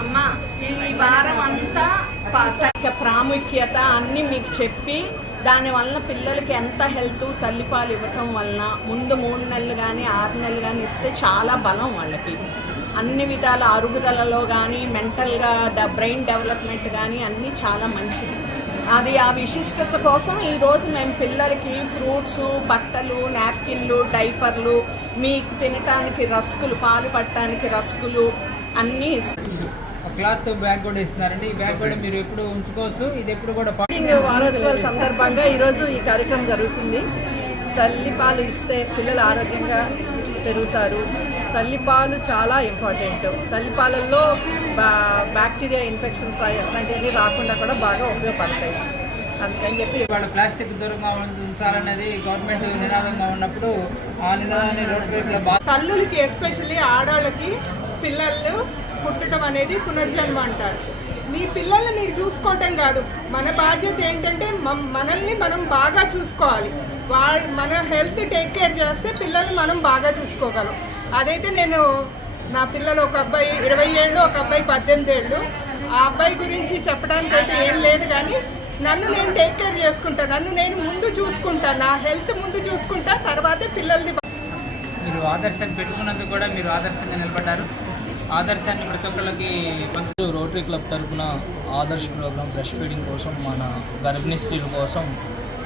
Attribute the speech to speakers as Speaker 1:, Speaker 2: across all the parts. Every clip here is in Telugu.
Speaker 1: అమ్మా ఈ వారం అంతా ప్రాముఖ్యత అన్ని మీకు చెప్పి దానివల్ల పిల్లలకి ఎంత హెల్త్ తల్లిపాలు ఇవ్వటం వలన ముందు మూడు నెలలు కానీ ఆరు నెలలు కానీ ఇస్తే చాలా బలం వాళ్ళకి. అన్ని విధాల అరుగుదలలో కానీ మెంటల్గా డ బ్రెయిన్ డెవలప్మెంట్ కానీ అన్నీ చాలా మంచిది. అది ఆ విశిష్టత కోసం ఈరోజు మేము పిల్లలకి ఫ్రూట్స్ బట్టలు నాప్కిన్లు డైపర్లు మీకు తినటానికి రస్కులు పాలు పట్టడానికి రస్కులు అన్నీ ఇస్తున్నాం
Speaker 2: క్లాత్ బ్యాగ్ కూడా ఇస్తున్నారండి. ఈ బ్యాగ్ కూడా మీరు ఎప్పుడు ఉంచుకోవచ్చు. ఇది ఎప్పుడు కూడా
Speaker 3: వారోత్సవాల సందర్భంగా ఈరోజు ఈ కార్యక్రమం జరుగుతుంది. తల్లిపాలు ఇస్తే పిల్లలు ఆరోగ్యంగా పెరుగుతారు. తల్లిపాలు చాలా ఇంపార్టెంట్. తల్లిపాలల్లో బా- బ్యాక్టీరియా ఇన్ఫెక్షన్స్ అట్లాంటివన్నీ రాకుండా కూడా బాగా ఉపయోగపడతాయి. అందుకని చెప్పి
Speaker 2: వాళ్ళ ప్లాస్టిక్ దూరంగా ఉంచాలన్నది గవర్నమెంట్ నినాదంగా ఉన్నప్పుడు ఆ నినాదాన్ని రోడ్ బాగా
Speaker 4: తల్లులకి ఎస్పెషల్లీ ఆడవాళ్ళకి పిల్లలు పుట్టడం అనేది పునర్జన్మ అంటారు. మీ పిల్లల్ని మీరు చూసుకోవటం కాదు. మన బాధ్యత ఏంటంటే మనల్ని మనం బాగా చూసుకోవాలి. వాళ్ళ మన హెల్త్ టేక్ కేర్ చేస్తే పిల్లల్ని మనం బాగా చూసుకోగలం. అదైతే నేను నా పిల్లలు ఒక అబ్బాయి ఇరవై ఏళ్ళు ఒక అబ్బాయి పద్దెనిమిది ఏళ్ళు. ఆ అబ్బాయి గురించి చెప్పడానికి అయితే ఏం లేదు కానీ నన్ను నేను టేక్ కేర్ చేసుకుంటా నన్ను నేను ముందు చూసుకుంటా నా హెల్త్ ముందు చూసుకుంటా తర్వాతే పిల్లల్ని
Speaker 2: మీరు ఆదర్శం పెట్టుకున్నందుకు కూడా మీరు ఆదర్శంగా నిలబడ్డారు. ఆదర్శాన్ని ప్రతి ఒక్కళ్ళకి మంచి
Speaker 5: రోటరీ క్లబ్ తరపున ఆదర్శ్ ప్రోగ్రామ్ బ్రెస్ట్ ఫీడింగ్ కోసం మన గర్భిణీ స్త్రీల కోసం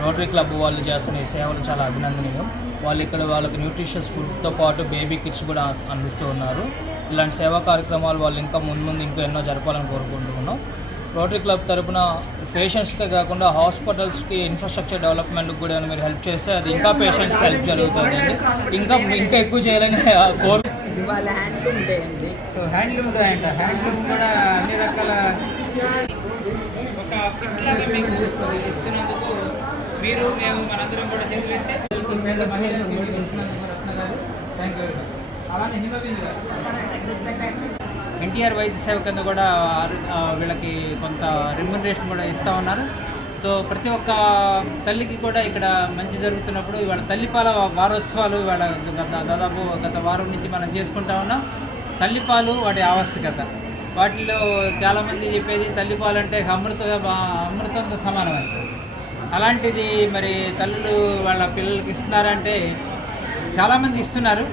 Speaker 5: రోటరీ క్లబ్ వాళ్ళు చేస్తున్న ఈ సేవలు చాలా అభినందనీయం. వాళ్ళు ఇక్కడ వాళ్ళకి న్యూట్రిషియస్ ఫుడ్తో పాటు బేబీ కిట్స్ కూడా అందిస్తూ ఉన్నారు. ఇలాంటి సేవా కార్యక్రమాలు వాళ్ళు ఇంకా ముందు ముందు ఇంకా ఎన్నో జరపాలని కోరుకుంటున్నాం రోటరీ క్లబ్ తరపున పేషెంట్స్కే కాకుండా హాస్పిటల్స్కి ఇన్ఫ్రాస్ట్రక్చర్ డెవలప్మెంట్కి కూడా మీరు హెల్ప్ చేస్తే అది ఇంకా పేషెంట్స్కి హెల్ప్ జరుగుతుంది ఇంకా ఇంకా ఎక్కువ చేయాలని కోరు
Speaker 1: వాళ్ళ హ్యాండ్లూమ్ డే అండి
Speaker 2: సో హ్యాండ్లూమ్ కూడా అంట హ్యాండ్లూమ్ కూడా అన్ని రకాల ఒక కిట్ లాగా మీకు ఇస్తున్నందుకు మీరు మేము మనందరం కూడా చేతులు ఎత్తే పేద మహిళలు మీరు రత్న గారు. థ్యాంక్ యూ వెరీ మచ్ అలానే హిమబిందు గారు. ఎన్టీఆర్ వైద్య సేవ కింద కూడా వీళ్ళకి కొంత రెమ్యునరేషన్ కూడా ఇస్తూ ఉన్నారు. సో ప్రతి ఒక్క తల్లికి కూడా ఇక్కడ మంచి జరుగుతున్నప్పుడు ఇవాళ తల్లిపాల వారోత్సవాలు ఇవాళ గత దాదాపు గత వారం నుంచి మనం చేసుకుంటా ఉన్నాం. తల్లిపాలు వాటి ఆవశ్యకత. వాటిలో చాలామంది చెప్పేది తల్లిపాలు అంటే అమృత అమృతంతో సమానమని అలాంటిది మరి తల్లులు వాళ్ళ పిల్లలకి ఇస్తున్నారంటే చాలామంది ఇస్తున్నారు.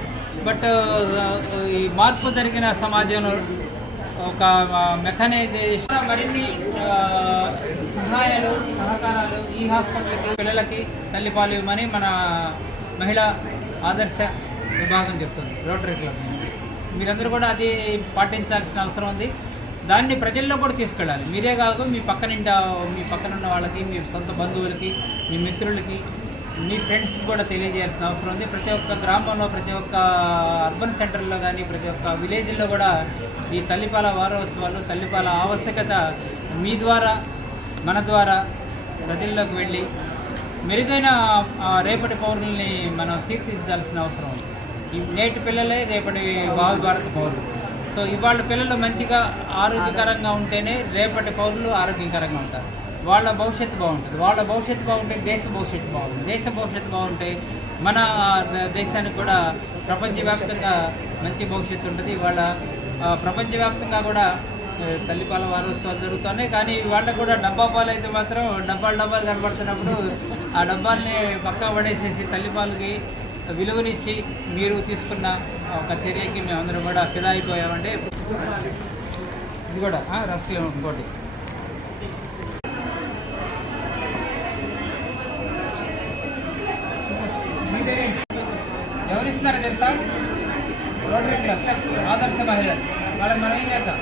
Speaker 2: బట్ ఈ మార్పు జరిగిన సమాజంలో ఒక మెకనైజేషన్ మరిన్ని సహాయాలు సహకారాలు ఈ హాస్పిటల్కి పిల్లలకి తల్లిపాలు ఇవ్వమని మన మహిళా ఆదర్శ విభాగం చెప్తుంది రోటరీ క్లబ్ మీరందరూ కూడా అది పాటించాల్సిన అవసరం ఉంది. దాన్ని ప్రజల్లో కూడా తీసుకెళ్ళాలి. మీరే కాదు మీ పక్కన మీ పక్కన ఉన్న వాళ్ళకి మీ సొంత బంధువులకి మీ మిత్రులకి మీ ఫ్రెండ్స్కి కూడా తెలియజేయాల్సిన అవసరం ఉంది. ప్రతి ఒక్క గ్రామంలో ప్రతి ఒక్క అర్బన్ సెంటర్లో కానీ ప్రతి ఒక్క విలేజ్లో కూడా ఈ తల్లిపాల వారోత్సవాలు తల్లిపాల ఆవశ్యకత మీ ద్వారా మన ద్వారా ప్రజల్లోకి వెళ్ళి మెరుగైన రేపటి పౌరుల్ని మనం తీర్చిదిద్దాల్సిన అవసరం ఉంది. ఈ నేటి పిల్లలే రేపటి భావి భారత పౌరులు. సో ఇవాళ పిల్లలు మంచిగా ఆరోగ్యకరంగా ఉంటేనే రేపటి పౌరులు ఆరోగ్యకరంగా ఉంటారు. వాళ్ళ భవిష్యత్తు బాగుంటుంది. వాళ్ళ భవిష్యత్తు బాగుంటే దేశ భవిష్యత్తు బాగుంటుంది. దేశ భవిష్యత్తు బాగుంటే మన దేశానికి కూడా ప్రపంచవ్యాప్తంగా మంచి భవిష్యత్తు ఉంటుంది. వాళ్ళ ప్రపంచవ్యాప్తంగా కూడా తల్లిపాల వారోత్సవాలు జరుగుతున్నాయి. కానీ వాళ్ళకు కూడా డబ్బా పాలు అయితే మాత్రం డబ్బాలు డబ్బాలు కనబడుతున్నప్పుడు ఆ డబ్బాల్ని పక్కా పడేసేసి తల్లిపాలకి విలువనిచ్చి మీరు తీసుకున్న ఒక చర్యకి మేమందరం కూడా ఫిదా అయిపోయామంటే ఇది కూడా రసలు ఇంకోటి. అధ్యక్ష రోటరీ క్లబ్ ఆదర్శ మహిళలు వాళ్ళకి మనం ఏం చేద్దాం